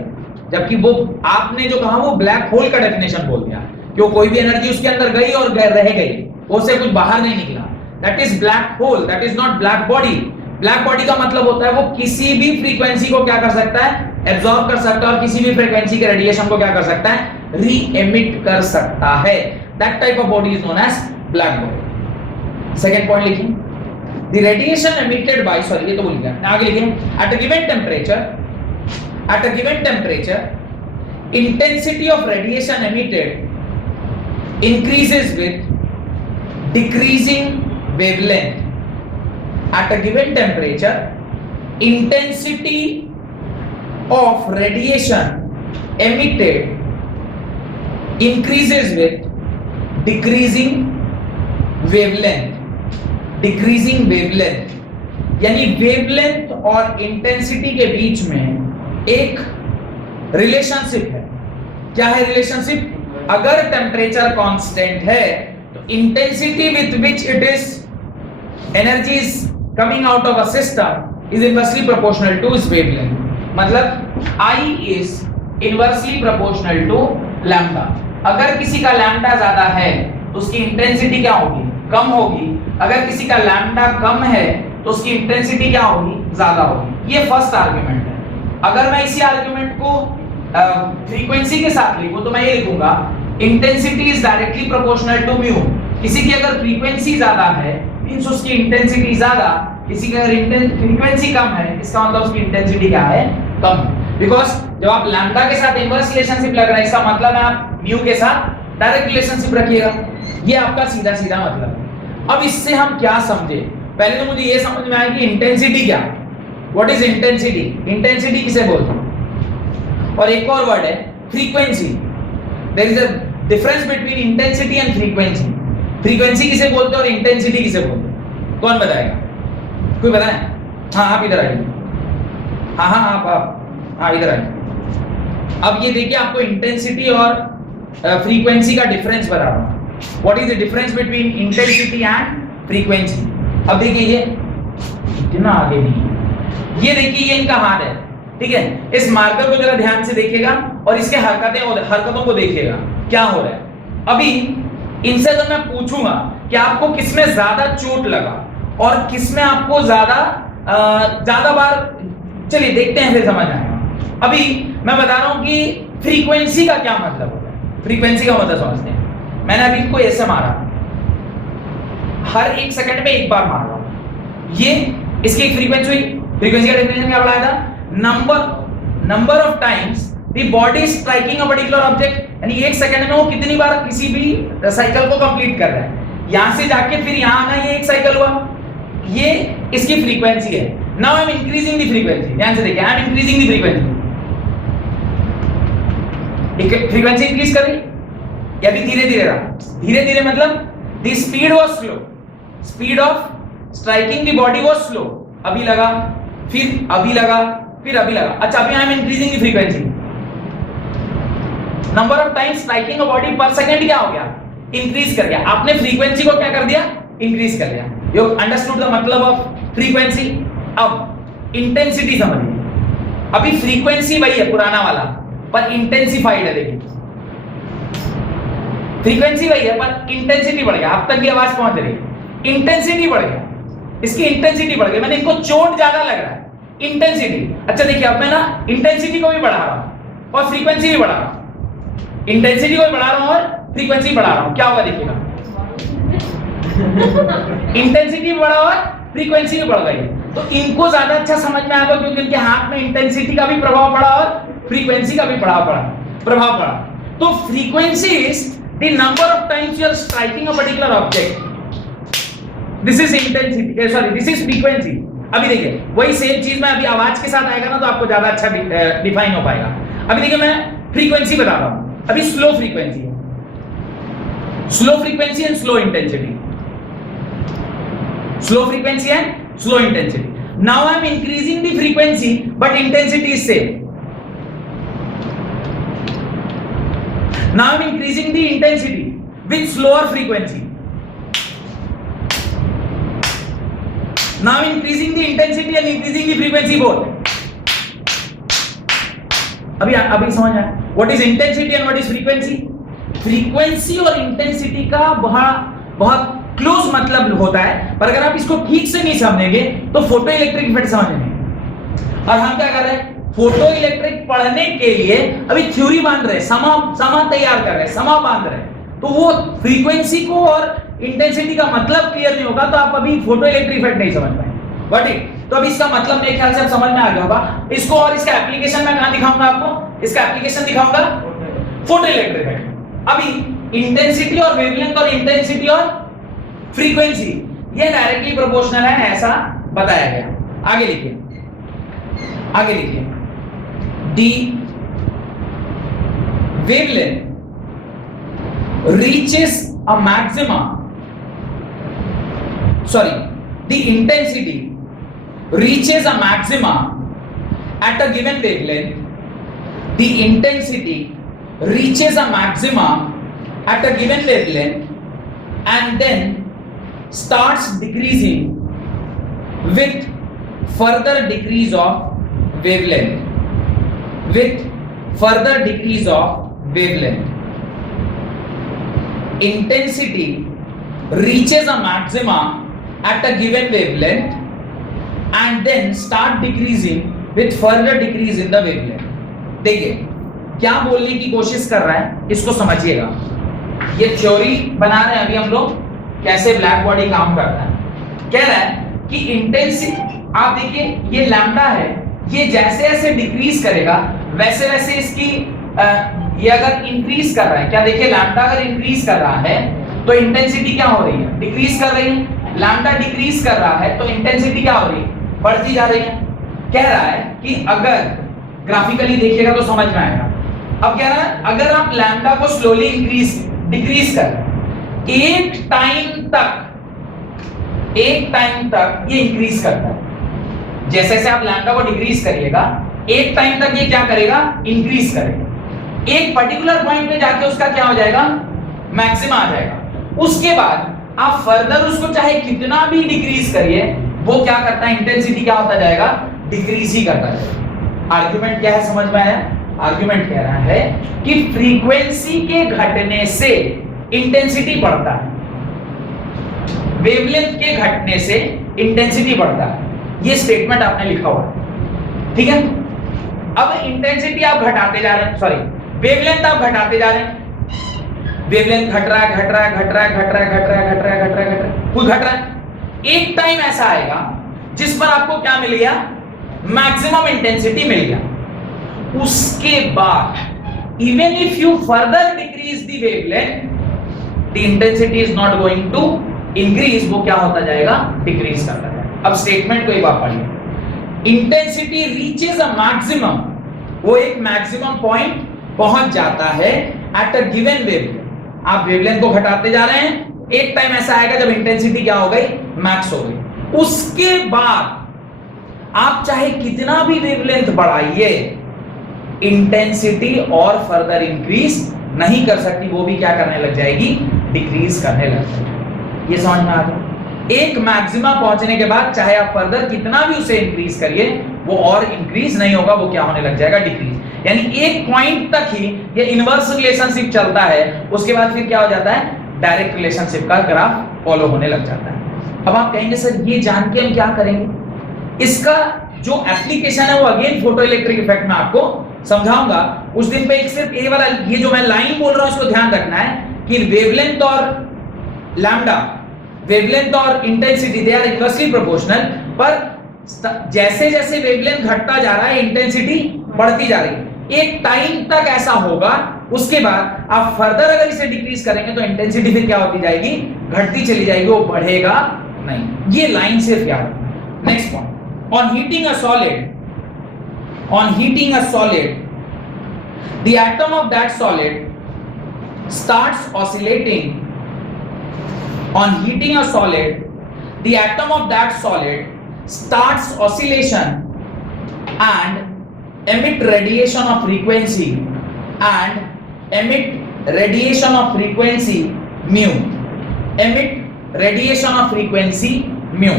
जबकि वो आपने जो कहा वो ब्लैक होल का डेफिनेशन बोल दिया कि वो कोई भी एनर्जी उसके अंदर गई और रह गई, उससे कुछ बाहर नहीं निकला, that is black hole, that is not black body. Black body का मतलब होता है वो किसी भी फ्रीक्वेंसी को क्या कर सकता है, एब्जॉर्ब कर सकता है और किसी भी फ्रीक्वेंसी के रेडिएशन को क्या कर सकता है, री एमिट कर सकता है, that type of body is known as black body. Second point लिखिए, the radiation emitted by, sorry ये तो भूल गया, आगे लिखिए, at a given temperature intensity of radiation emitted increases with decreasing wavelength. At a given temperature intensity of radiation emitted increases with decreasing wavelength, decreasing wavelength, यानी wavelength और intensity के बीच में एक रिलेशनशिप है। क्या है रिलेशनशिप? अगर टेम्परेचर कांस्टेंट है तो intensity with which it is energy is coming out of a system is inversely proportional to इस वेवलेंथ, मतलब I is inversely proportional to lambda. अगर किसी का लैम्डा ज्यादा है तो उसकी इंटेंसिटी क्या होगी, कम होगी, अगर किसी का लैम्डा कम है तो उसकी इंटेंसिटी क्या होगी, ज्यादा होगी। ये फर्स्ट आर्गुमेंट है। अगर मैं इसी आर्गुमेंट को फ्रीक्वेंसी के साथ लिखूं तो मैं ये लिखूंगा intensity is directly proportional to mu. किसी की अगर फ्रीक्वेंसी ज्यादा है मींस उसकी इंटेंसिटी ज्यादा, किसी की अगर फ्रीक्वेंसी कम है इसका मतलब उसकी इंटेंसिटी क्या है, कम। बिकॉज जब आप लैम्डा के साथ इनवर्स रिलेशनशिप लग रहा है इसका मतलब है आप म्यू के साथ डायरेक्ट रिलेशनशिप रखिएगा, ये आपका सीधा सीधा मतलब है। अब इससे हम क्या समझे? पहले तो मुझे ये समझ में आया कि इंटेंसिटी क्या, व्हाट इज इंटेंसिटी, इंटेंसिटी किसे बोलते हैं? और एक और वर्ड है frequency. There is a difference between intensity and frequency. Frequency किसे बोलते हैं और इंटेंसिटी किसे बोलते हैं? कौन बताएगा? कोई बताए? हाँ आप इधर आइए, हाँ इधर आइए। अब ये देखिए आपको इंटेंसिटी और फ्रीक्वेंसी का डिफरेंस बता रहा हूं। What is the difference between intensity and frequency? अब देखिए ये इतना आगे नहीं, ये देखिए ये इनका हाथ है, ठीक है? इस मार्कर को जरा ध्यान से देखिएगा और इसके हरकतों को देखिएगा क्या हो रहा है। अभी इनसे अगर मैं पूछूंगा कि आपको किसमें ज्यादा चोट लगा और किसमें आपको ज्यादा ज्यादा बार, चलिए देखते हैं फिर समझ आएगा। अभी मैं बता रहा हूं कि फ्रीक्वेंसी का क्या मतलब होता है। फ्रीक्वेंसी का मतलब समझते हैं। मैंने अभी इनको ऐसे मारा, हर 1 सेकंड में एक बार मार रहा हूं, ये इसकी एक फ्रीक्वेंसी हुई। फ्रीक्वेंसी का डेफिनेशन क्या बताया था? Number of times the body striking a particular object, यानी 1 सेकंड में वो कितनी बार किसी भी साइकिल को कंप्लीट कर रहा है। यहां से जाके फिर यहां आना, ये एक साइकिल हुआ, ये इसकी फ्रीक्वेंसी है। Now I am increasing the frequency, ध्यान से देखिए, I am increasing the frequency. Frequency increase कर रही या भी धीरे धीरे रहा? धीरे धीरे मतलब the speed was slow, speed of striking the body was slow. अभी लगा, फिर अभी लगा, फिर अभी लगा। अच्छा, अभी I am increasing the frequency. Number of times striking a body पर सेकंड क्या हो गया? इंक्रीज कर गया। आपने फ्रीक्वेंसी को क्या कर दिया? इंक्रीज कर दिया। यू अंडरस्टूड द मतलब ऑफ फ्रीक्वेंसी। अब इंटेंसिटी समझिए। अभी फ्रीक्वेंसी वही है पुराना वाला, पर इंटेंसिफाइड है। देखिए फ्रीक्वेंसी वही है पर इंटेंसिटी बढ़ गया। अब तक की आवाज पहुंच रही है, इंटेंसिटी बढ़ गया, इसकी इंटेंसिटी बढ़ गई। मैंने इनको चोट ज्यादा लग रहा है, इंटेंसिटी। अच्छा देखिए, अब मैं ना इंटेंसिटी को भी बढ़ा रहा हूं और फ्रीक्वेंसी भी बढ़ा रहा हूं। इंटेंसिटी को भी बढ़ा रहा हूं और फ्रीक्वेंसी बढ़ा रहा हूं। क्या होगा देखिएगा, इंटेंसिटी भी बढ़ा और फ्रीक्वेंसी भी बढ़ गई। तो इनको ज्यादा अच्छा समझ में आएगा क्योंकि इनके हाथ में इंटेंसिटी का भी प्रभाव पड़ा और फ्रीक्वेंसी का भी प्रभाव पड़ा। तो frequency is the number of times you are striking a particular object. This is intensity, sorry this is frequency. अभी देखिए वही सेम चीज में अभी आवाज के साथ आएगा ना तो आपको ज्यादा अच्छा डिफाइन हो पाएगा। अभी देखिए मैं फ्रीक्वेंसी बता रहा हूं, अभी स्लो फ्रीक्वेंसी है, slow frequency and slow intensity, slow frequency and slow intensity. Now I am increasing the frequency but intensity is same. Now I'm increasing the intensity with slower frequency. Now I'm increasing the intensity and increasing the frequency both. अभी समझ आया what is intensity and what is frequency? Frequency और intensity का बहुत close मतलब होता है, पर अगर आप इसको ठीक से नहीं समझेंगे तो फोटो इलेक्ट्रिक इफेक्ट समझेंगे। और हम क्या कर रहे हैं? फोटो इलेक्ट्रिक पढ़ने के लिए अभी थ्योरी बांध रहे, समा तैयार कर रहे, समा बांध रहे। तो वो फ्रीक्वेंसी को और इंटेंसिटी का मतलब क्लियर नहीं होगा तो आप अभी फोटो इलेक्ट्रिक इफेक्ट नहीं समझ पाएंगे। बट तो अभी इसका मतलब मेरे ख्याल से आप समझ में आ गया होगा। इसको और इसका एप्लीकेशन मैं कहां दिखाऊंगा आपको? इसका एप्लीकेशन दिखाऊंगा फोटो इलेक्ट्रिक इफेक्ट। अभी इंटेंसिटी और वेवलेंथ और इंटेंसिटी और फ्रीक्वेंसी ये डायरेक्टली प्रोपोर्शनल है, ऐसा बताया गया। आगे लिखिए, आगे लिखिए। The wavelength reaches a maxima, sorry, the intensity reaches a maxima at a given wavelength. The intensity reaches a maxima at a given wavelength and then starts decreasing with further decrease of wavelength. With further decrease of wavelength, intensity reaches a maxima at a given wavelength and then start decreasing with further decrease in the wavelength. देखिए क्या बोलने की कोशिश कर रहा है, इसको समझिएगा। ये थ्योरी बना रहे हैं अभी हम लोग, कैसे ब्लैक बॉडी काम करता है। कह रहा है कि इंटेंसिटी, आप देखिए ये लैम्डा है, ये जैसे जैसे डिक्रीज करेगा वैसे वैसे इसकी ये अगर इंक्रीज कर रहा है, क्या देखिए लैम्डा अगर इंक्रीज कर रहा है तो इंटेंसिटी क्या हो रही है? डिक्रीज कर रही है। लैम्डा डिक्रीज कर रहा है तो इंटेंसिटी क्या हो रही है? बढ़ती जा रही है। कह रहा है कि अगर ग्राफिकली देखिएगा तो समझ में आएगा। अब कह रहा है अगर आप लैम्डा को स्लोली डिक्रीज कर एक टाइम तक ये इंक्रीज करता है। जैसे जैसे आप लैम्डा को डिक्रीज करिएगा एक टाइम तक ये क्या करेगा? इंक्रीज करेगा। एक पर्टिकुलर पॉइंट पे जाके उसका क्या हो जाएगा? मैक्सिमा आ जाएगा। उसके बाद आप फर्दर उसको चाहे कितना भी डिक्रीज करिए, वो क्या करता है? इंटेंसिटी क्या होता जाएगा? डिक्रीज ही करता जाएगा। आर्गुमेंट क्या है, समझ में आया? आर्गुमेंट कह रहा है कि फ्रीक्वेंसी के घटने से इंटेंसिटी बढ़ता है, वेवलेंथ के घटने से इंटेंसिटी बढ़ता है। ये स्टेटमेंट आपने लिखा हुआ है, ठीक है। अब इंटेंसिटी आप घटाते जा रहे हैं, सॉरी वेवलेंथ आप घटाते जा रहे हैं, वेवलेंथ घट रहा है, घट रहा है, घट रहा है, घट रहा है, घट रहा है, घट रहा है, घट रहा है, घट रहा है, कुछ घट रहा है। एक टाइम ऐसा आएगा जिस पर आपको क्या मिल गया, मैक्सिमम इंटेंसिटी मिल गया। उसके बाद even if you further decrease the wavelength, the intensity is not going to increase, वो क्या होता जाएगा, डिक्रीज करता जाएगा। अब स्टेटमेंट को एक बार पढ़िए, इंटेंसिटी रीचेज अ मैक्सिमम, वो एक मैक्सिमम पॉइंट पहुंच जाता है एट अ गिवन वेवलेंथ। आप वेवलेंथ को घटाते जा रहे हैं, एक टाइम ऐसा आएगा जब इंटेंसिटी क्या हो गई, मैक्स हो गई। उसके बाद आप चाहे कितना भी वेवलेंथ बढ़ाइए, इंटेंसिटी और फर्दर इंक्रीज नहीं कर सकती, वो भी क्या करने लग जाएगी, डिक्रीज करने लग जाएगी। ये समझ में आ गया। एक मैक्सिमा पहुंचने के बाद चाहे आप फर्दर कितना भी उसे इंक्रीज करिए, वो और इंक्रीज नहीं होगा, वो क्या होने लग जाएगा, डिक्रीज। यानी एक पॉइंट तक ही ये इनवर्स रिलेशनशिप चलता है, उसके बाद फिर क्या हो जाता है, डायरेक्ट रिलेशनशिप का ग्राफ फॉलो होने लग जाता है। अब आप कहेंगे सर ये जान के हम क्या करेंगे, इसका जो एप्लीकेशन है वो अगेन फोटो इलेक्ट्रिक इफेक्ट में आपको समझाऊंगा। उस दिन पे एक सिर्फ ये वाला, ये जो मैं लाइन बोल रहा हूं इसको ध्यान रखना है कि वेवलेंथ और लैम्डा, वेवलेंथ और intensity they are inversely proportional, पर जैसे जैसे वेवलेंथ घटता जा रहा है इंटेंसिटी बढ़ती जा रही है। एक टाइम तक ऐसा होगा, उसके बाद आप फर्दर अगर इसे डिक्रीज करेंगे तो इंटेंसिटी फिर क्या होती जाएगी, घटती चली जाएगी, वो बढ़ेगा नहीं। ये लाइन सिर्फ याद रखना। Next point, on heating a solid, on heating a solid, the atom of that solid starts oscillating. On heating a solid, the atom of that solid starts oscillation and emit radiation of frequency and emit radiation of frequency mu, emit radiation of frequency mu।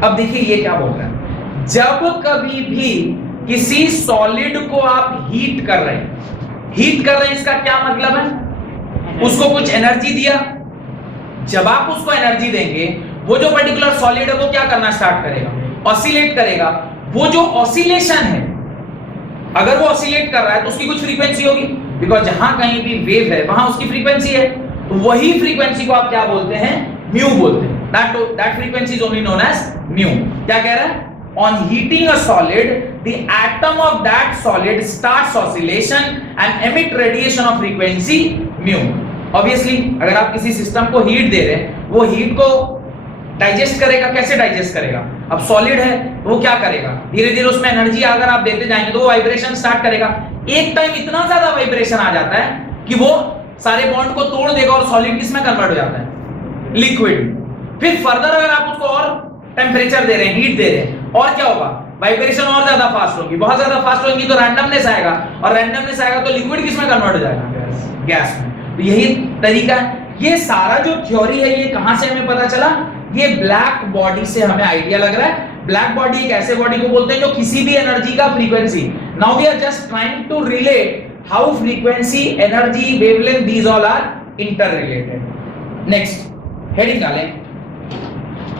अब देखिए ये क्या बोल रहा है, जब कभी भी किसी सॉलिड को आप हीट कर रहे हैं, हीट कर रहे हैं इसका क्या मतलब है, उसको कुछ एनर्जी दिया। जब आप उसको एनर्जी देंगे, वो जो पर्टिकुलर सॉलिड है वो क्या करना स्टार्ट करेगा, ऑसिलेट करेगा। वो जो ऑसिलेशन है, अगर वो ऑसिलेट कर रहा है तो उसकी कुछ फ्रीक्वेंसी होगी, बिकॉज जहां कहीं भी वेव है वहां उसकी फ्रीक्वेंसी है, तो वही फ्रीक्वेंसी को आप क्या बोलते हैं, म्यू बोलते हैं। That frequency is only known as mu. क्या कह रहा है, on heating a solid, the atom of that solid starts oscillation and emit radiation of frequency mu। Obviously, अगर आप किसी सिस्टम को हीट दे रहे हैं, वो हीट को डाइजेस्ट करेगा। कैसे डाइजेस्ट करेगा, अब सॉलिड है वो क्या करेगा, धीरे धीरे उसमें एनर्जी अगर आप देते जाएंगे तो वो वाइब्रेशन स्टार्ट करेगा। एक टाइम इतना ज्यादा वाइब्रेशन आ जाता है कि वो सारे बॉन्ड को तोड़ देगा और सॉलिड किसमें कन्वर्ट हो जाता है, लिक्विड। फिर फर्दर अगर आप उसको और टेम्परेचर दे रहे हैं, हीट दे रहे हैं, और क्या होगा, वाइब्रेशन और ज्यादा फास्ट होगी। बहुत ज्यादा फास्ट होगी तो रैंडमनेस आएगा, और रैंडमनेस आएगा तो लिक्विड किसमें कन्वर्ट हो जाएगा, गैस में। तो यही तरीका है। ये सारा जो थ्योरी है ये कहां से हमें पता चला, ये ब्लैक बॉडी से हमें आइडिया लग रहा है। ब्लैक बॉडी एक ऐसे बॉडी को बोलते हैं जो किसी भी एनर्जी का frequency, now we are just trying to relate how frequency, energy, wavelength, these all are interrelated. Next heading डालें,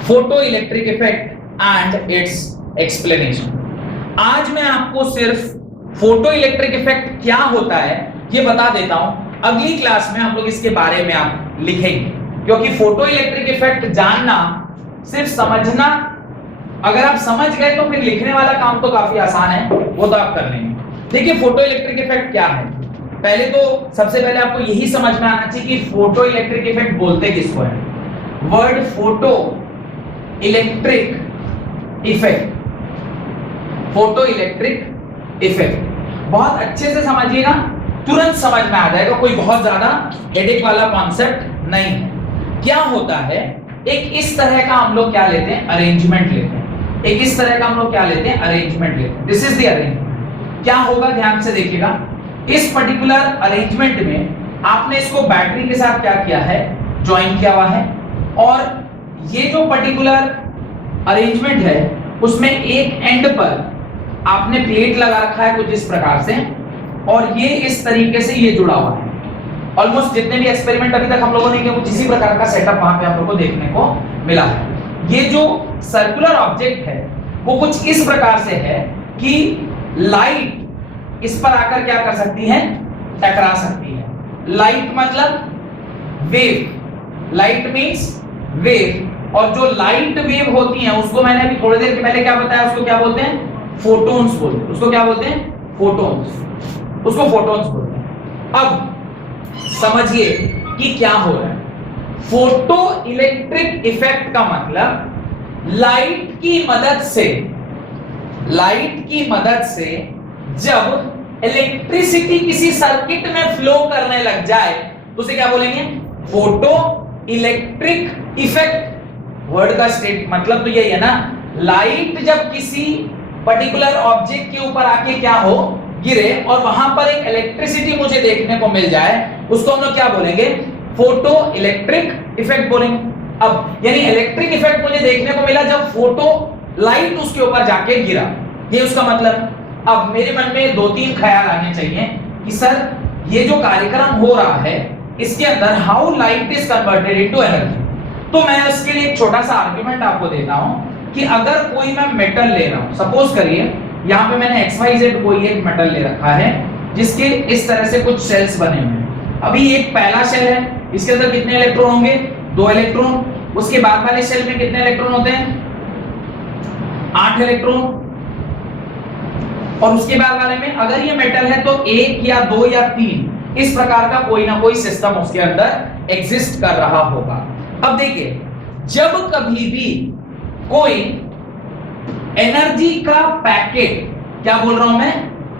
photo electric effect and its explanation. आज मैं आपको सिर्फ फोटो इलेक्ट्रिक इफेक्ट क्या होता है ये बता देता हूं, अगली क्लास में हम लोग इसके बारे में आप लिखेंगे, क्योंकि फोटो इलेक्ट्रिक इफेक्ट जानना, सिर्फ समझना, अगर आप समझ गए तो फिर लिखने वाला काम तो काफी आसान है, वो तो आप कर लेंगे। देखिए फोटो इलेक्ट्रिक इफेक्ट क्या है, पहले तो सबसे पहले आपको यही समझ में आना चाहिए कि फोटो इलेक्ट्रिक इफेक्ट बोलते किसको है। Word photo electric effect, photo electric effect बहुत अच्छे से समझिएगा, तुरंत समझ में आ जाएगा, कोई बहुत ज्यादा हेडेक वाला कॉन्सेप्ट नहीं है। क्या होता है, एक इस तरह का हम लोग क्या लेते हैं, अरेंजमेंट लेते हैं। एक इस तरह का हम लोग क्या लेते हैं, अरेंजमेंट लेते हैं। This is the arrangement. क्या होगा ध्यान से देखिएगा, इस पर्टिकुलर अरेंजमेंट में आपने इसको बैटरी के साथ क्या किया है, ज्वाइन किया हुआ है, और ये जो पर्टिकुलर अरेंजमेंट है उसमें एक एंड पर आपने प्लेट लगा रखा है कुछ इस प्रकार से, और ये इस तरीके से ये जुड़ा हुआ है। ऑलमोस्ट जितने भी एक्सपेरिमेंट अभी तक हम लोगों ने किए कुछ इसी प्रकार का सेटअप वहां पे हम लोग को देखने को मिला है। ये जो सर्कुलर ऑब्जेक्ट है वो कुछ इस प्रकार से है कि लाइट इस पर आकर क्या कर सकती है, टकरा सकती है। लाइट मतलब वेव, लाइट मींस वेव, और जो लाइट वेव होती हैं उसको मैंने अभी थोड़ी देर पहले क्या बताया, उसको क्या बोलते हैं, फोटॉन्स बोलते हैं। उसको क्या बोलते हैं, फोटॉन्स, उसको फोटॉन्स बोलते हैं। अब समझिए कि क्या हो रहा है। फोटो इलेक्ट्रिक इफेक्ट का मतलब लाइट की मदद से, लाइट की मदद से जब इलेक्ट्रिसिटी किसी सर्किट में फ्लो करने लग जाए तो उसे क्या बोलेंगे, फोटो इलेक्ट्रिक इफेक्ट। वर्ड का स्टेट मतलब तो यही है ना, लाइट जब किसी पर्टिकुलर ऑब्जेक्ट के ऊपर आके क्या हो, गिरे, और वहां पर एक इलेक्ट्रिसिटी मुझे देखने को मिल जाए, उसको हम लोग क्या बोलेंगे, फोटो इलेक्ट्रिक इफेक्ट बोलेंगे। अब यानी इलेक्ट्रिक इफेक्ट मुझे देखने को मिला जब फोटो लाइट उसके ऊपर जाके गिरा, ये उसका मतलब। अब मेरे मन में दो तीन ख्याल आने चाहिए कि सर ये जो कार्यक्रम हो रहा है इसके अंदर how light is converted into energy. तो मैं उसके लिए एक छोटा सा आर्गुमेंट आपको देता हूं कि अगर कोई मैं मेटल ले रहा हूं, सपोज करिए यहां पे मैंने XYZ कोई एक मेटल ले रखा है जिसके इस तरह से कुछ सेल्स बने हुए हैं। अभी एक पहला सेल है, इसके अंदर कितने इलेक्ट्रॉन होंगे, 2 इलेक्ट्रॉन। उसके बाद वाले सेल में कितने इलेक्ट्रॉन होते हैं, 8 इलेक्ट्रॉन। और उसके बाद वाले में अगर ये मेटल है तो 1 या 2 या 3 इस प्रकार का कोई ना कोई सिस्टम उसके अंदर एग्जिस्ट कर रहा होगा। अब देखिए, जब कभी भी कोई एनर्जी का पैकेट, क्या बोल रहा हूं मैं,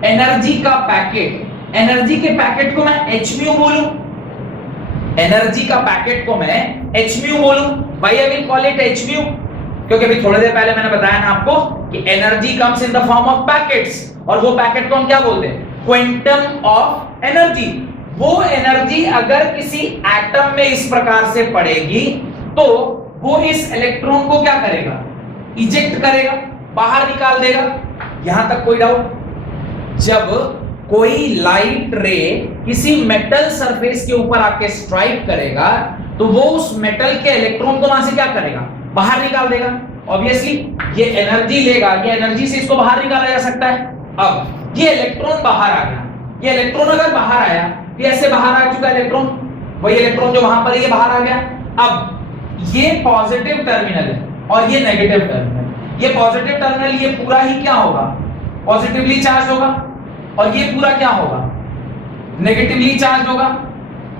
एनर्जी का पैकेट, एनर्जी के पैकेट को मैं hmu बोलूं, एनर्जी का पैकेट को मैं hmu बोलूं, why I will call it hmu, क्योंकि अभी थोड़ी देर पहले मैंने बताया ना आपको कि energy comes in the form of packets, और वो पैकेट को हम क्या बोलते हैं, क्वांटम ऑफ एनर्जी। वो एनर्जी अगर किसी एटम में इस प्रकार से पड़ेगी तो वो इस इलेक्ट्रॉन को क्या करेगा, इजेक्ट करेगा, बाहर निकाल देगा। यहां तक कोई डाउट? जब कोई लाइट रे किसी मेटल सरफेस के ऊपर आके स्ट्राइक करेगा तो वो उस मेटल के इलेक्ट्रॉन को वहां से क्या करेगा, बाहर निकाल देगा। ऑब्वियसली ये एनर्जी लेगा, ये एनर्जी से इसको बाहर निकाला जा सकता है। अब ये इलेक्ट्रॉन बाहर आ गया, ये इलेक्ट्रॉन अगर बाहर आया, ये ऐसे बाहर आ चुका इलेक्ट्रॉन, वही इलेक्ट्रॉन जो वहां पर है ये बाहर आ गया। अब ये पॉजिटिव टर्मिनल है और ये नेगेटिव टर्मिनल। ये पॉजिटिव टर्मिनल ये पूरा ही क्या होगा, पॉजिटिवली चार्ज होगा, और ये पूरा क्या होगा, नेगेटिवली चार्ज होगा।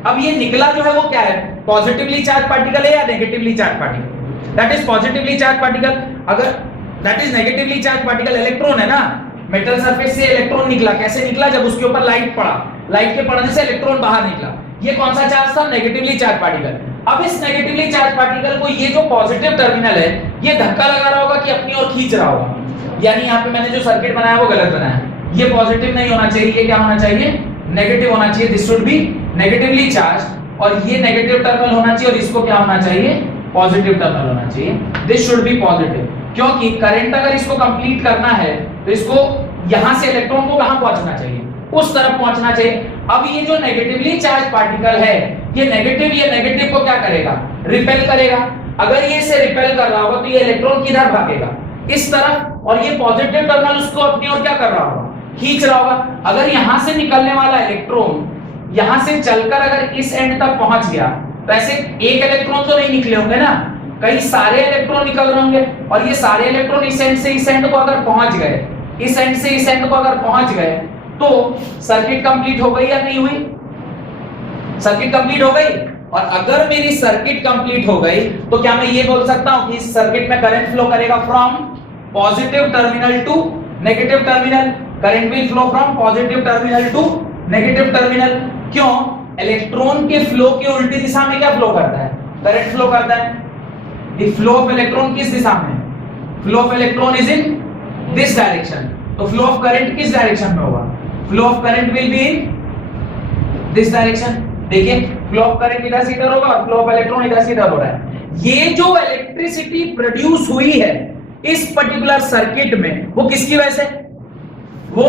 अब ये निकला जो है वो क्या है, पॉजिटिवली चार्ज पार्टिकल है या negatively charge particle, that is positively charge particle. अगर that is negatively charge particle, electron है ना, मेटल सरफेस से इलेक्ट्रॉन निकला, कैसे निकला, जब उसके ऊपर लाइट पड़ा, लाइट के पड़ने से इलेक्ट्रॉन बाहर निकला। ये कौन सा चार्ज था, नेगेटिवली चार्ज पार्टिकल। अब इस नेगेटिवली चार्ज पार्टिकल को ये जो पॉजिटिव टर्मिनल है ये धक्का लगा रहा होगा कि अपनी ओर खींच रहा होगा, यानी यहाँ पे मैंने जो सर्किट बनाया वो गलत बनाया। ये पॉजिटिव नहीं होना चाहिए, ये क्या होना चाहिए, नेगेटिव होना चाहिए। This should be negatively charge, और ये नेगेटिव टर्मिनल होना चाहिए, और इसको क्या होना चाहिए, पॉजिटिव टर्मिनल होना चाहिए। दिस शुड बी पॉजिटिव, क्योंकि करंट अगर इसको कंप्लीट करना है तो इसको यहां से इलेक्ट्रॉन को कहां पहुंचना चाहिए, उस तरफ पहुंचना चाहिए। अब ये जो नेगेटिवली चार्ज पार्टिकल है ये नेगेटिव को क्या करेगा, रिपेल करेगा। अगर ये इसे रिपेल कर रहा होगा तो ये इलेक्ट्रॉन किधर भागेगा, इस तरफ, और ये पॉजिटिव टर्मिनल उसको अपनी ओर क्या कर रहा होगा, खींच रहा होगा। अगर यहां से निकलने वाला इलेक्ट्रॉन यहां से चलकर अगर इस एंड तक पहुंच गया तो ऐसे एक इलेक्ट्रॉन तो नहीं निकले होंगे ना, कई सारे इलेक्ट्रॉन निकल रहे होंगे, और ये सारे इलेक्ट्रॉन इस एंड से इस एंड को अगर पहुंच गए, इस एंड से इस एंड को अगर पहुंच गए तो सर्किट कंप्लीट हो गई या नहीं हुई, सर्किट कंप्लीट हो गई। और अगर मेरी सर्किट कंप्लीट हो गई तो क्या मैं ये बोल सकता हूं कि इस सर्किट में करंट फ्लो करेगा from positive terminal to negative terminal, current will flow from positive terminal to negative terminal. क्यों, इलेक्ट्रॉन के फ्लो की उल्टी दिशा में क्या फ्लो करता है, करंट फ्लो करता है। द फ्लो ऑफ इलेक्ट्रॉन किस दिशा में, flow of electron is in this direction, तो फ्लो ऑफ करंट किस डायरेक्शन में होगा, flow of current will be in this direction. देखिए फ्लो ऑफ करंट इधर से इधर होगा और फ्लो ऑफ इलेक्ट्रॉन इधर से इधर हो रहा है। ये जो इलेक्ट्रिसिटी प्रोड्यूस हुई है इस पर्टिकुलर सर्किट में वो किसकी वजह से, वो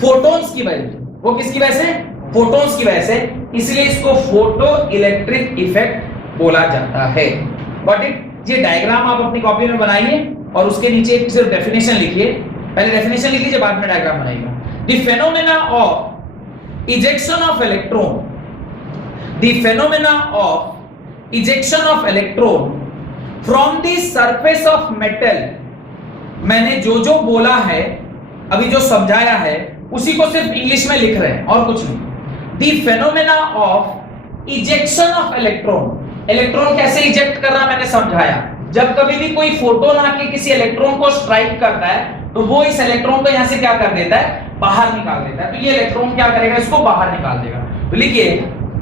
फोटॉन्स की वजह से, वो किसकी वजह से, फोटॉन्स की वजह से, इसलिए इसको फोटो इलेक्ट्रिक इफेक्ट बोला जाता है। Got it. ये डायग्राम आप अपनी कॉपी में बनाइए और उसके नीचे एक सिर्फ डेफिनेशन लिखिए, पहले डेफिनेशन लिख लीजिए, बाद में डायग्राम बनाइएगा। The phenomena of ejection of electron, the phenomena of ejection of electron from the surface of metal, मैंने जो जो बोला है अभी, जो समझाया है, उसी को सिर्फ इंग्लिश में लिख रहे हैं और कुछ नहीं। The phenomena of ejection of electron, electron कैसे इजेक्ट कर रहा मैंने समझाया। जब कभी भी कोई फोटोन आके किसी इलेक्ट्रॉन को स्ट्राइक करता है तो वो इस इलेक्ट्रॉन को यहां से क्या कर देता है, बाहर निकाल देता है। तो ये इलेक्ट्रॉन क्या करेगा, इसको बाहर निकाल देगा। तो लिखिए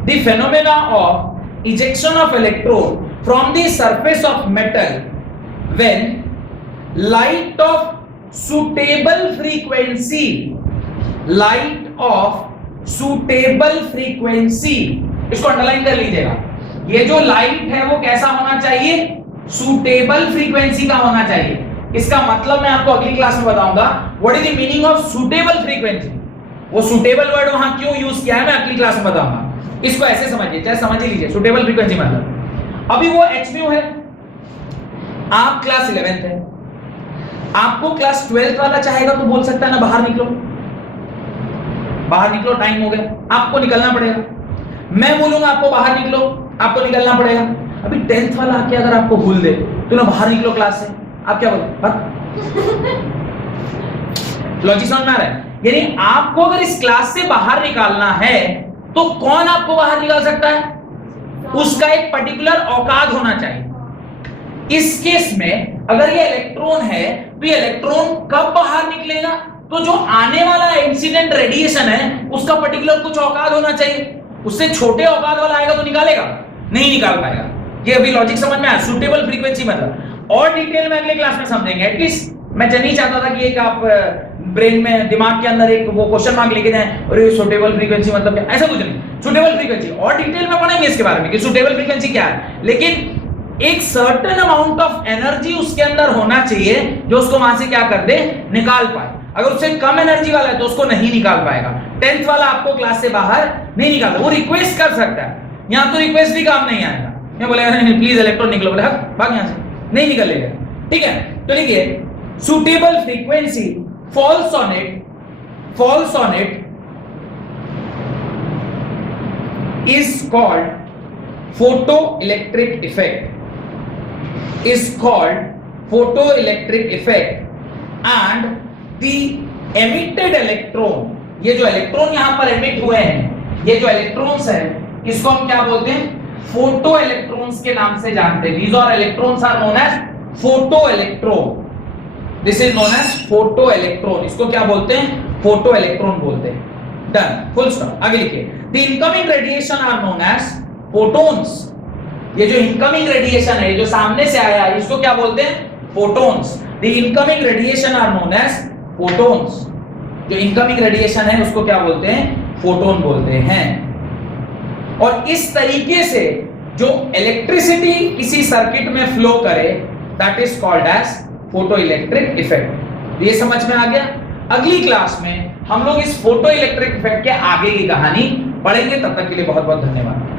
the phenomena of ejection of electron from the surface of metal when light of suitable frequency, light of suitable frequency, इसको अंडरलाइन कर लीजिएगा। ये जो लाइट है वो कैसा होना चाहिए, suitable frequency का होना चाहिए। इसका मतलब मैं आपको अगली क्लास में बताऊंगा what is the meaning of suitable frequency। वो suitable वर्ड वहां क्यों यूज किया है मैं अगली क्लास में बताऊंगा। इसको ऐसे समझिए, चाहे समझ ही लीजिए suitable frequency मतलब अभी वो h mu है, आप क्लास 11th है, आपको क्लास 12th वाला चाहेगा तो बोल सकता है ना बाहर निकलो, बाहर निकलो, टाइम हो गया, आपको निकलना पड़ेगा। मैं बोलूंगा आपको बाहर निकलो, आपको निकलना पड़ेगा। अभी 10th वाला आके अगर आपको भूल दे तो ना बाहर निकलो क्लास से, आप क्या बोलोगे? लॉजिक समझ में आ रहा है? यानी आपको अगर इस क्लास से बाहर निकालना है तो कौन आपको बाहर निकाल सकता है, उसका एक पर्टिकुलर औकात होना चाहिए। इस केस में अगर ये इलेक्ट्रॉन है तो ये इलेक्ट्रॉन कब बाहर निकलेगा, तो जो आने वाला इंसिडेंट रेडिएशन है उसका पर्टिकुलर कुछ औकात होना चाहिए। उससे छोटे औकात वाला आएगा तो निकालेगा, नहीं निकाल पाएगा। ये अभी लॉजिक समझ में आया, सुटेबल फ्रीक्वेंसी मतलब। और डिटेल में अगले क्लास में समझेंगे। एटलीस्ट मैं नहीं चाहता था कि एक आप ब्रेन में, दिमाग के अंदर एक वो क्वेश्चन मार्क लेके जाएं और ये सुटेबल फ्रीक्वेंसी मतलब क्या, ऐसा कुछ नहीं। सुटेबल फ्रीक्वेंसी और डिटेल में पढ़ेंगे इसके बारे में कि सुटेबल फ्रीक्वेंसी क्या है, लेकिन एक सर्टेन अमाउंट ऑफ एनर्जी उसके अंदर होना चाहिए जो उसको वहां से क्या कर दे, निकाल पाए। अगर उससे कम एनर्जी वाला है तो उसको नहीं निकाल पाएगा। 10th वाला आपको क्लास से बाहर नहीं निकालता, वो रिक्वेस्ट कर सकता है। यहां तो रिक्वेस्ट भी काम नहीं आएगा, ये बोलेगा प्लीज इलेक्ट्रॉन निकलो, बोले भाग यहां से, नहीं निकलेगा। ठीक है, तो लिखिए suitable frequency falls on it is called photoelectric effect, is called photoelectric effect and the emitted electron, ये जो इलेक्ट्रॉन यहां पर एमिट हुए हैं, ये जो इलेक्ट्रॉन्स हैं, इसको हम क्या बोलते हैं, फोटो इलेक्ट्रॉन्स के नाम से जानते हैं। These are electrons are known as photoelectron, this is known as photoelectron, इसको क्या बोलते हैं, फोटो इलेक्ट्रॉन बोलते हैं। Done, full stop. आगे लिखिए the incoming radiation are known as photons, ये जो इनकमिंग रेडिएशन है, जो सामने से आया है, इसको क्या बोलते हैं, photons. The incoming radiation are known as photons, जो इनकमिंग रेडिएशन है उसको क्या बोलते हैं, फोटोन बोलते हैं। और इस तरीके से जो इलेक्ट्रिसिटी किसी सर्किट में फ्लो करे that is called as photo electric effect. ये समझ में आ गया? अगली क्लास में हम लोग इस फोटो इलेक्ट्रिक इफेक्ट के आगे की कहानी पढ़ेंगे। तब तक के लिए बहुत बहुत धन्यवाद।